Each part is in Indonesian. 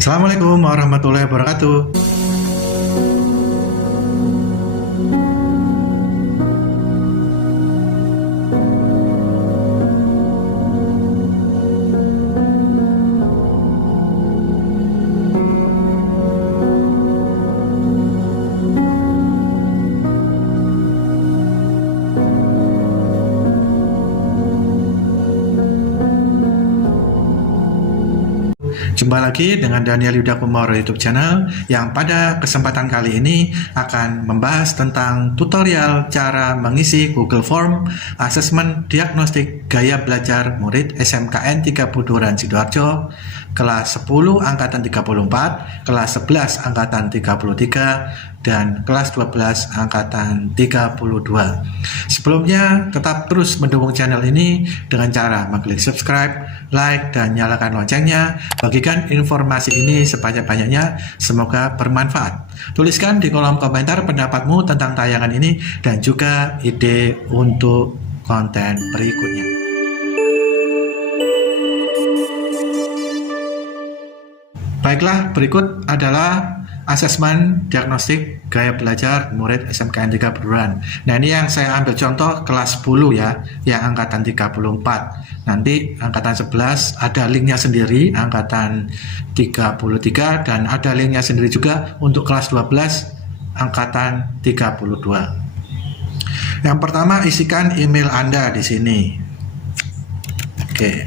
Assalamualaikum warahmatullahi wabarakatuh. Jumpa lagi dengan Daniel Yuda Kumoro YouTube channel yang pada kesempatan kali ini akan membahas tentang tutorial cara mengisi Google Form Asesmen Diagnostik Gaya Belajar Murid SMKN 32 Sidoarjo kelas 10 angkatan 34, kelas 11 angkatan 33, dan kelas 12 angkatan 32. Sebelumnya tetap terus mendukung channel ini dengan cara mengklik subscribe, like, dan nyalakan loncengnya. Bagikan informasi ini sebanyak-banyaknya, semoga bermanfaat. Tuliskan di kolom komentar pendapatmu tentang tayangan ini dan juga ide untuk konten berikutnya. Baiklah, berikut adalah asesmen diagnostik gaya belajar murid SMKN 32. Nah, ini yang saya ambil contoh kelas 10 ya, yang angkatan 34. Nanti angkatan 11 ada linknya sendiri, angkatan 33, dan ada linknya sendiri juga untuk kelas 12 angkatan 32. Yang pertama, isikan email Anda di sini. Oke,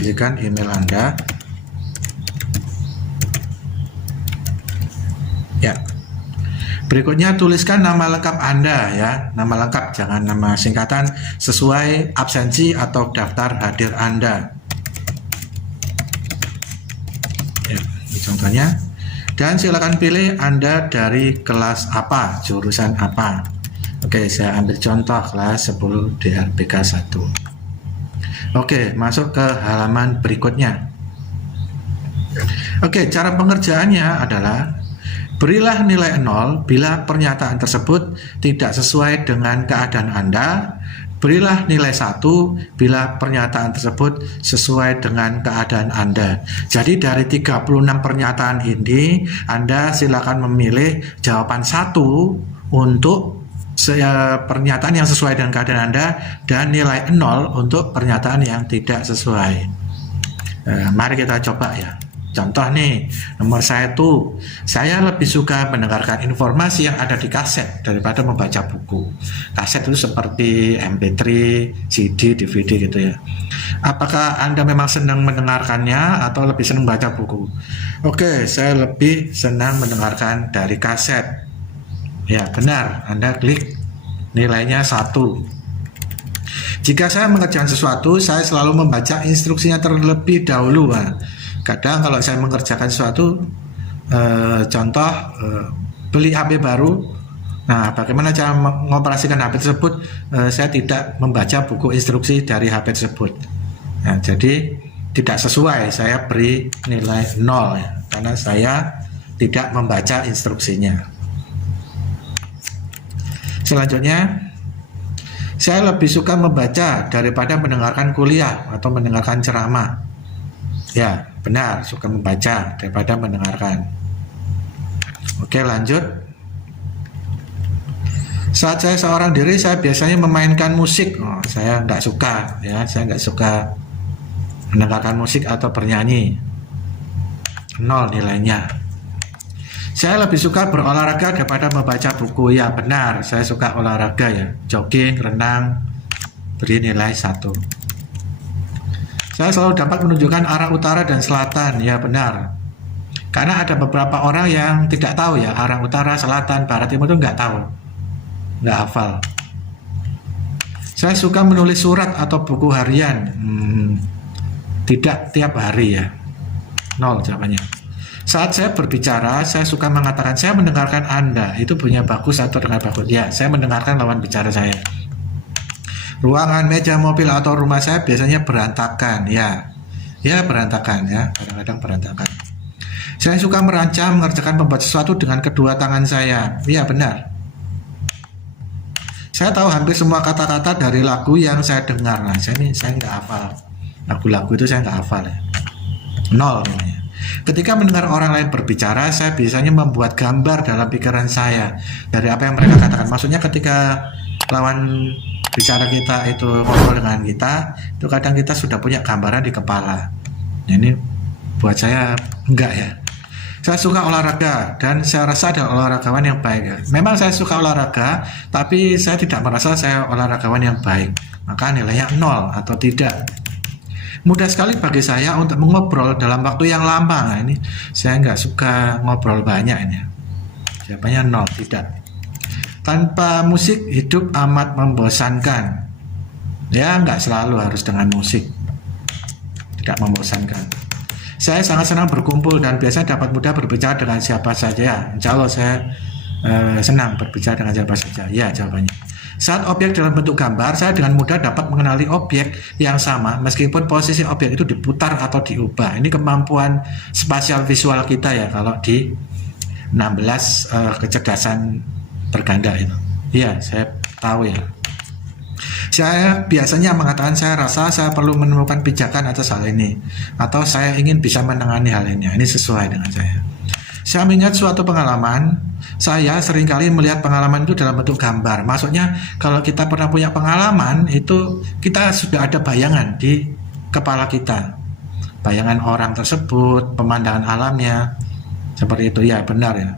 isikan email Anda. Ya. Berikutnya tuliskan nama lengkap Anda ya, nama lengkap, jangan nama singkatan, sesuai absensi atau daftar hadir Anda. Ya, ini contohnya. Dan silakan pilih Anda dari kelas apa, jurusan apa. Oke, saya ambil contoh kelas 10 DRPK 1. Oke, masuk ke halaman berikutnya. Oke, cara pengerjaannya adalah berilah nilai 0 bila pernyataan tersebut tidak sesuai dengan keadaan Anda. Berilah nilai 1 bila pernyataan tersebut sesuai dengan keadaan Anda. Jadi dari 36 pernyataan ini, Anda silakan memilih jawaban 1 untuk pernyataan yang sesuai dengan keadaan Anda dan nilai 0 untuk pernyataan yang tidak sesuai. Mari kita coba ya. Contoh nih, nomor saya tuh, saya lebih suka mendengarkan informasi yang ada di kaset daripada membaca buku. Kaset itu seperti MP3, CD, DVD gitu ya. Apakah Anda memang senang mendengarkannya atau lebih senang baca buku? Oke, saya lebih senang mendengarkan dari kaset. Ya, benar, Anda klik nilainya 1. Jika saya mengerjakan sesuatu, saya selalu membaca instruksinya terlebih dahulu. Kadang kalau saya mengerjakan sesuatu, contoh beli HP baru, nah bagaimana cara mengoperasikan HP tersebut, saya tidak membaca buku instruksi dari HP tersebut. Nah, jadi tidak sesuai, saya beri nilai 0 ya, karena saya tidak membaca instruksinya. Selanjutnya, saya lebih suka membaca daripada mendengarkan kuliah atau mendengarkan ceramah. Ya, benar, suka membaca daripada mendengarkan. Oke, lanjut. Saat saya seorang diri, saya biasanya memainkan musik. Saya nggak suka, ya, saya nggak suka mendengarkan musik atau bernyanyi. 0 nilainya. Saya lebih suka berolahraga daripada membaca buku. Ya, benar, saya suka olahraga ya, jogging, renang. Beri nilai 1. Saya selalu dapat menunjukkan arah utara dan selatan. Ya, benar. Karena ada beberapa orang yang tidak tahu ya, arah utara, selatan, barat, timur itu nggak tahu. Nggak hafal. Saya suka menulis surat atau buku harian. Tidak tiap hari ya. 0 jawabannya. Saat saya berbicara, saya suka mengatakan, saya mendengarkan Anda. Itu bunyinya bagus atau dengar bagus? Ya, saya mendengarkan lawan bicara saya. Ruangan, meja, mobil, atau rumah saya biasanya berantakan. Ya, berantakan ya, kadang-kadang berantakan. Saya suka merancang, mengerjakan, membuat sesuatu dengan kedua tangan saya. Ya, benar. Saya tahu hampir semua kata-kata dari lagu yang saya dengar. Nah, saya nggak hafal. Lagu-lagu itu saya nggak hafal ya. 0 namanya. Ketika mendengar orang lain berbicara, saya biasanya membuat gambar dalam pikiran saya dari apa yang mereka katakan. Maksudnya ketika lawan bicara kita itu ngobrol dengan kita, itu kadang kita sudah punya gambaran di kepala. Ini buat saya enggak ya. Saya suka olahraga dan saya rasa ada olahragawan yang baik ya. Memang saya suka olahraga, tapi saya tidak merasa saya olahragawan yang baik. Maka nilainya 0 atau tidak. Mudah sekali bagi saya untuk mengobrol dalam waktu yang lama. Nah, ini saya nggak suka ngobrol banyak ini. Jawabannya 0, tidak. Tanpa musik hidup amat membosankan. Ya nggak selalu harus dengan musik. Tidak membosankan. Saya sangat senang berkumpul dan biasanya dapat mudah berbicara dengan siapa saja. Insya Allah saya senang berbicara dengan siapa saja. Ya jawabannya. Saat objek dalam bentuk gambar, saya dengan mudah dapat mengenali objek yang sama meskipun posisi objek itu diputar atau diubah. Ini kemampuan spasial visual kita ya kalau di 16 kecerdasan berganda itu. Iya, saya tahu ya. Saya biasanya mengatakan saya rasa saya perlu menemukan pijakan atas hal ini, atau saya ingin bisa menangani hal ini. Ini sesuai dengan saya. Saya mengingat suatu pengalaman. Saya seringkali melihat pengalaman itu dalam bentuk gambar. Maksudnya kalau kita pernah punya pengalaman itu kita sudah ada bayangan di kepala kita. Bayangan orang tersebut, pemandangan alamnya, seperti itu ya, benar ya.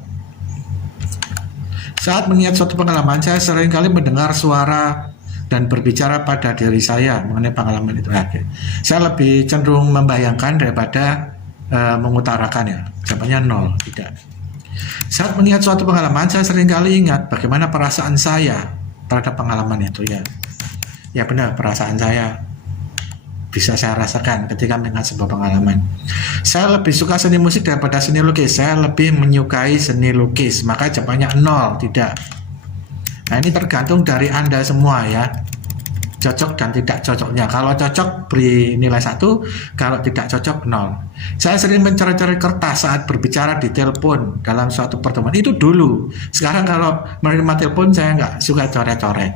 Saat mengingat suatu pengalaman, saya seringkali mendengar suara dan berbicara pada diri saya mengenai pengalaman itu. Saya lebih cenderung membayangkan daripada mengutarakan ya. Jawabannya 0, tidak. Saat mengingat suatu pengalaman, saya seringkali ingat bagaimana perasaan saya terhadap pengalaman itu ya. Ya benar, perasaan saya bisa saya rasakan ketika mengingat sebuah pengalaman. Saya lebih suka seni musik daripada seni lukis. Saya lebih menyukai seni lukis. Maka jawabannya 0, tidak. Nah ini tergantung dari Anda semua ya, cocok dan tidak cocoknya. Kalau cocok beri nilai 1, kalau tidak cocok 0. Saya sering mencari-cari kertas saat berbicara di telepon dalam suatu pertemuan. Itu dulu. Sekarang kalau menerima telepon saya nggak suka coret-coret.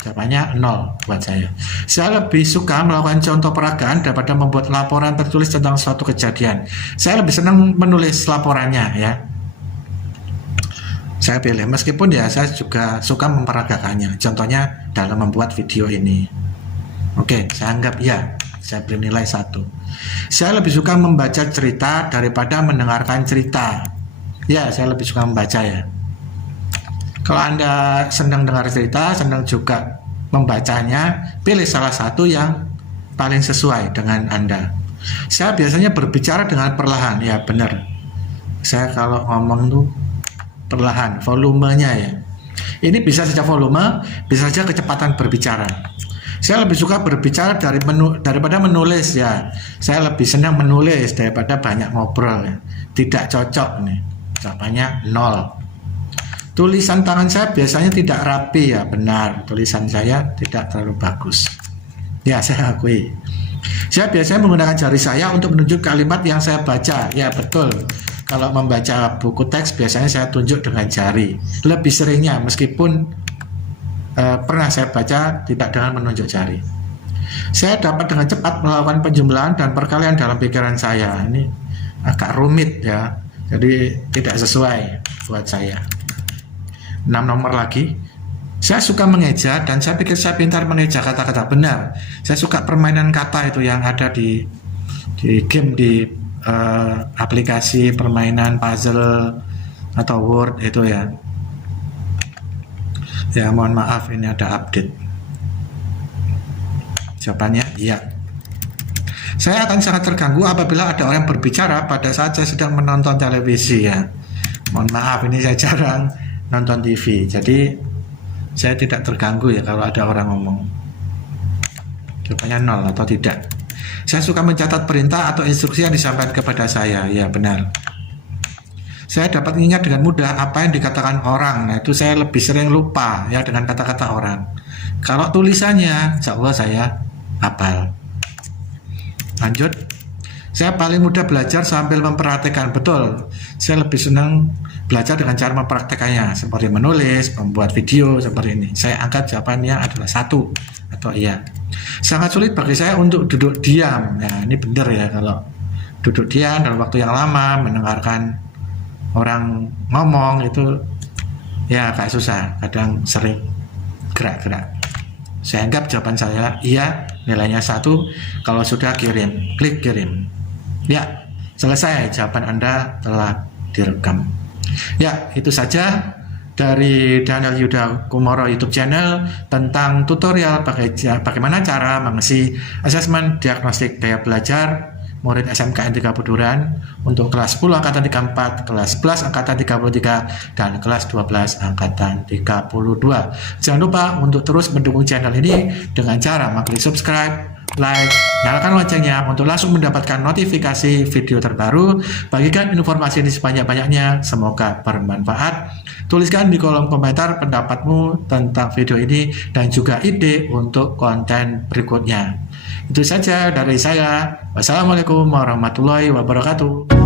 Jawabannya 0 buat saya. Saya lebih suka melakukan contoh peragaan daripada membuat laporan tertulis tentang suatu kejadian. Saya lebih senang menulis laporannya ya. Saya pilih, meskipun ya saya juga suka memperagakannya. Contohnya dalam membuat video ini. Oke, saya anggap ya, saya beri nilai 1. Saya lebih suka membaca cerita daripada mendengarkan cerita. Ya, saya lebih suka membaca ya. Kalau Anda senang dengar cerita, senang juga membacanya, pilih salah satu yang paling sesuai dengan Anda. Saya biasanya berbicara dengan perlahan, ya benar. Saya kalau ngomong tuh perlahan, volumenya ya. Ini bisa saja volume, bisa saja kecepatan berbicara. Saya lebih suka berbicara daripada menulis ya. Saya lebih senang menulis daripada banyak ngobrol ya. Tidak cocok nih. Jawabannya 0. Tulisan tangan saya biasanya tidak rapi ya, benar. Tulisan saya tidak terlalu bagus. Ya, saya akui. Saya biasanya menggunakan jari saya untuk menunjuk kalimat yang saya baca. Ya, betul. Kalau membaca buku teks biasanya saya tunjuk dengan jari. Lebih seringnya meskipun pernah saya baca tidak dengan menunjuk jari. Saya dapat dengan cepat melakukan penjumlahan dan perkalian dalam pikiran saya. Ini agak rumit ya. Jadi tidak sesuai buat saya. 6 nomor lagi. Saya suka mengeja dan saya pikir saya pintar mengeja kata-kata. Benar. Saya suka permainan kata itu yang ada di game di aplikasi permainan puzzle atau Word itu ya. Ya mohon maaf ini ada update. Jawabannya iya. Saya akan sangat terganggu apabila ada orang berbicara pada saat saya sedang menonton televisi ya. Mohon maaf ini saya jarang nonton TV. Jadi saya tidak terganggu ya kalau ada orang ngomong. Jawabannya 0 atau tidak. Saya suka mencatat perintah atau instruksi yang disampaikan kepada saya. Ya benar. Saya dapat mengingat dengan mudah apa yang dikatakan orang. Nah itu saya lebih sering lupa ya dengan kata-kata orang. Kalau tulisannya, insya Allah saya hafal. Lanjut. Saya paling mudah belajar sambil memperhatikan. Betul. Saya lebih senang belajar dengan cara mempraktekannya, seperti menulis, membuat video seperti ini. Saya angkat jawabannya adalah 1 atau iya. Sangat sulit bagi saya untuk duduk diam. Nah, ini benar ya kalau duduk diam dalam waktu yang lama mendengarkan orang ngomong itu ya agak susah, kadang sering gerak-gerak. Saya anggap jawaban saya iya, nilainya 1. Kalau sudah kirim, klik kirim. Ya, selesai, jawaban Anda telah direkam. Ya, itu saja dari Daniel Yuda Kumoro YouTube channel tentang tutorial bagaimana cara mengisi asesmen diagnostik daya belajar murid SMKN 3 Buduran untuk kelas 10 Angkatan 34, kelas 11 Angkatan 33, dan kelas 12 Angkatan 32. Jangan lupa untuk terus mendukung channel ini dengan cara mengklik subscribe, like, nyalakan loncengnya untuk langsung mendapatkan notifikasi video terbaru. Bagikan informasi ini sebanyak-banyaknya, semoga bermanfaat. Tuliskan di kolom komentar pendapatmu tentang video ini dan juga ide untuk konten berikutnya. Itu saja dari saya. Wassalamualaikum warahmatullahi wabarakatuh.